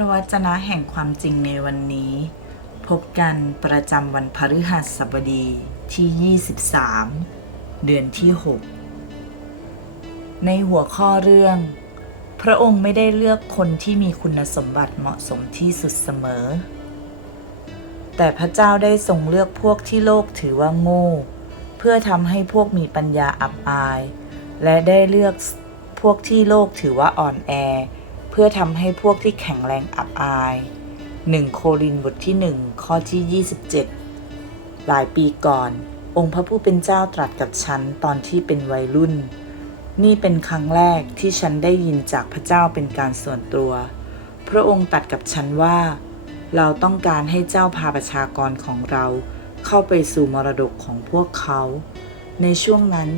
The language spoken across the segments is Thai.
ระวจนะแห่งความจริงในวันนี้ พบกันประจำวันพฤหัสบดีที่ 23 เดือนที่ 6 ในหัวข้อเรื่อง พระองค์ไม่ได้เลือกคนที่มีคุณสมบัติเหมาะสมที่สุดเสมอ แต่พระเจ้าได้ทรงเลือกพวกที่โลกถือว่าโง่ เพื่อทำให้พวกมีปัญญาอับอาย และได้เลือกพวกที่โลกถือว่าอ่อนแอเพื่อทำให้พวกที่แข็งแรงอับอาย1โครินบทที่1ข้อที่ 27 หลายปีก่อน องค์พระผู้เป็นเจ้าตรัสกับฉันตอนที่เป็นวัยรุ่น นี่เป็นครั้งแรกที่ฉันได้ยินจากพระเจ้าเป็นการส่วนตัว พระองค์ตรัสกับฉันว่า เราต้องการให้เจ้าพาประชากรของเราเข้าไปสู่มรดกของพวกเขา ในช่วงนั้น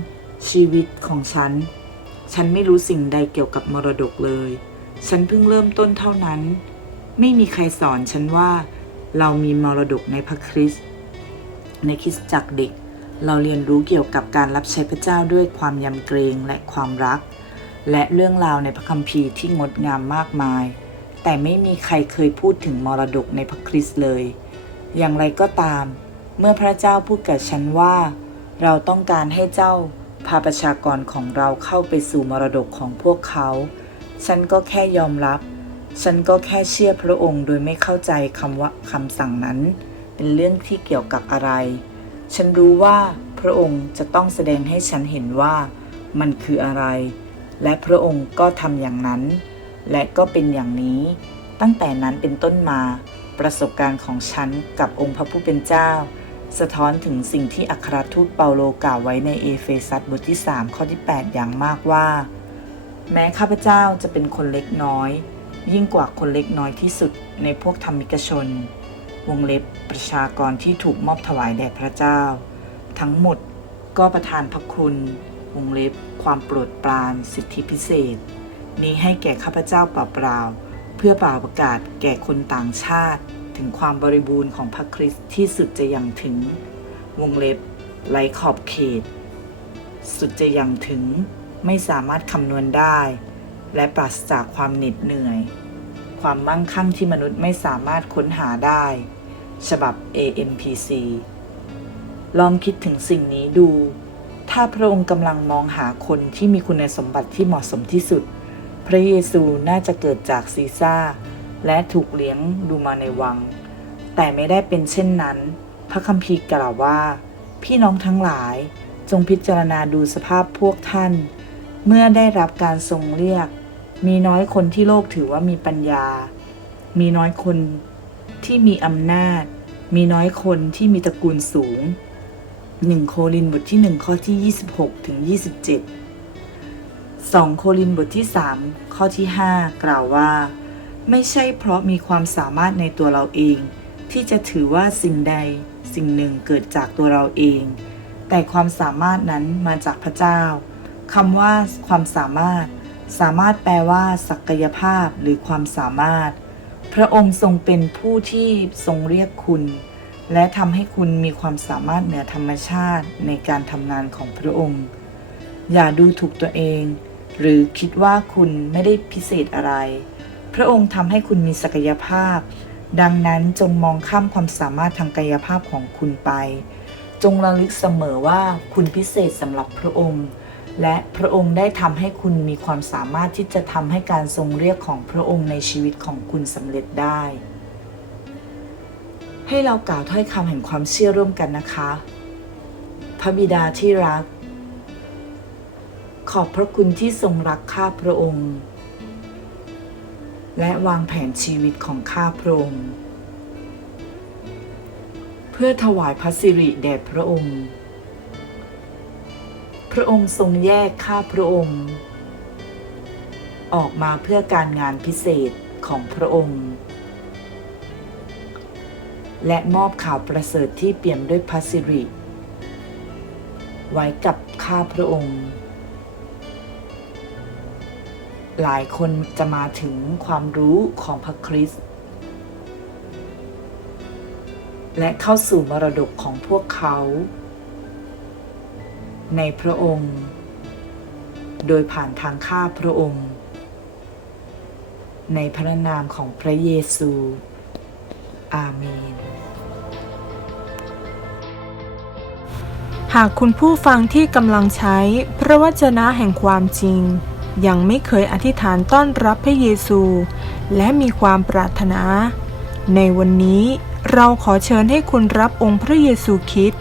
ชีวิตของฉัน ฉันไม่รู้สิ่งใดเกี่ยวกับมรดกเลย ฉันเพิ่งเริ่มต้นเท่านั้น ไม่มีใครสอนฉันว่า เรามีมรดกในพระคริสต์ในคริสตจักรเด็ก เราเรียนรู้เกี่ยวกับการรับใช้พระเจ้าด้วยความยำเกรงและความรัก และเรื่องราวในพระคัมภีร์ที่งดงามมากมาย แต่ไม่มีใครเคยพูดถึงมรดกในพระคริสต์เลย อย่างไรก็ตาม เมื่อพระเจ้าพูดกับฉันว่า เราต้องการให้เจ้าพาประชากรของเราเข้าไปสู่มรดกของพวกเขา ฉันก็แค่ยอมรับ ฉันก็แค่เชื่อพระองค์โดยไม่เข้าใจคำว่าคำสั่งนั้น เป็นเรื่องที่เกี่ยวกับอะไร ฉันรู้ว่าพระองค์จะต้องแสดงให้ฉันเห็นว่ามันคืออะไร และพระองค์ก็ทำอย่างนั้น และก็เป็นอย่างนี้ ตั้งแต่นั้นเป็นต้นมา ประสบการณ์ของฉันกับองค์พระผู้เป็นเจ้า สะท้อนถึงสิ่งที่อัครทูตเปาโลกล่าวไว้ในเอเฟซัสบทที่ 3 ข้อที่ 8 อย่างมากว่า แม้ข้าพเจ้าจะเป็นคนเล็กน้อย ยิ่งกว่าคนเล็กน้อยที่สุดในพวกธรรมิกชน วงเล็บประชากรที่ถูกมอบถวายแด่พระเจ้า ทั้งหมดก็ประทานพระคุณ วงเล็บความโปรดปรานสิทธิพิเศษ นี้ให้แก่ข้าพเจ้าเปล่าๆเพื่อเปล่าประกาศแก่คนต่างชาติ ถึงความบริบูรณ์ของพระคริสต์ที่สุดจะยังถึง วงเล็บไร้ขอบเขต สุดจะยังถึง ไม่สามารถคำนวณได้ และปราศจากความเหน็ดเหนื่อย ความมั่งคั่งที่มนุษย์ไม่สามารถค้นหาได้ ฉบับ AMPC ลองคิดถึงสิ่งนี้ดู ถ้าพระองค์กำลังมองหาคนที่มีคุณสมบัติที่เหมาะสมที่สุด พระเยซูน่าจะเกิดจากซีซ่า และถูกเลี้ยงดูมาในวัง แต่ไม่ได้เป็นเช่นนั้น พระคัมภีร์กล่าวว่า พี่น้องทั้งหลายจงพิจารณาดูสภาพพวกท่าน เมื่อได้รับการทรงเรียก มีน้อยคนที่โลกถือว่ามีปัญญา มีน้อยคนที่มีอำนาจ มีน้อยคนที่มีตระกูลสูง 1 โครินบทที่ 1 ข้อที่ 26ถึง27 2 โครินบทที่ 3 ข้อที่ 5 กล่าวว่า ไม่ใช่เพราะมีความสามารถในตัวเราเอง ที่จะถือว่าสิ่งใดสิ่งหนึ่งเกิดจากตัวเราเอง แต่ความสามารถนั้นมาจากพระเจ้า คำว่าความสามารถ สามารถแปลว่า ศักยภาพหรือความสามารถ พระองค์ทรงเป็นผู้ที่ทรงเรียกคุณ และทำให้คุณมีความสามารถเหนือธรรมชาติในการทำงานของพระองค์ อย่าดูถูกตัวเอง หรือคิดว่าคุณไม่ได้พิเศษอะไร พระองค์ทำให้คุณมีศักยภาพ ดังนั้นจงมองข้ามความสามารถทางกายภาพของคุณไป จงระลึกเสมอว่าคุณพิเศษสำหรับพระองค์ และพระองค์ได้ทำให้คุณมีความสามารถที่จะทำให้การทรงเรียกของพระองค์ในชีวิตของคุณสำเร็จได้ ให้เรากล่าวถ้อยคำแห่งความเชื่อร่วมกันนะคะ พระบิดาที่รัก ขอบพระคุณที่ทรงรักข้าพระองค์ และวางแผนชีวิตของข้าพระองค์ เพื่อถวายพระสิริแด่พระองค์ พระองค์ทรงแยกข้าพระองค์ ออกมาเพื่อการงานพิเศษของพระองค์ และมอบข่าวประเสริฐที่เปี่ยมด้วยพระสิริ ไว้กับข้าพระองค์ หลายคนจะมาถึงความรู้ของพระคริสต์และเข้าสู่มรดกของพวกเขา ในพระองค์ โดยผ่านทางข้าพระองค์ ในพระนามของพระเยซู อาเมน หากคุณผู้ฟังที่กำลังใช้พระวจนะแห่งความจริง ยังไม่เคยอธิษฐานต้อนรับพระเยซู และมีความปรารถนา ในวันนี้เราขอเชิญให้คุณรับองค์พระเยซูคริสต์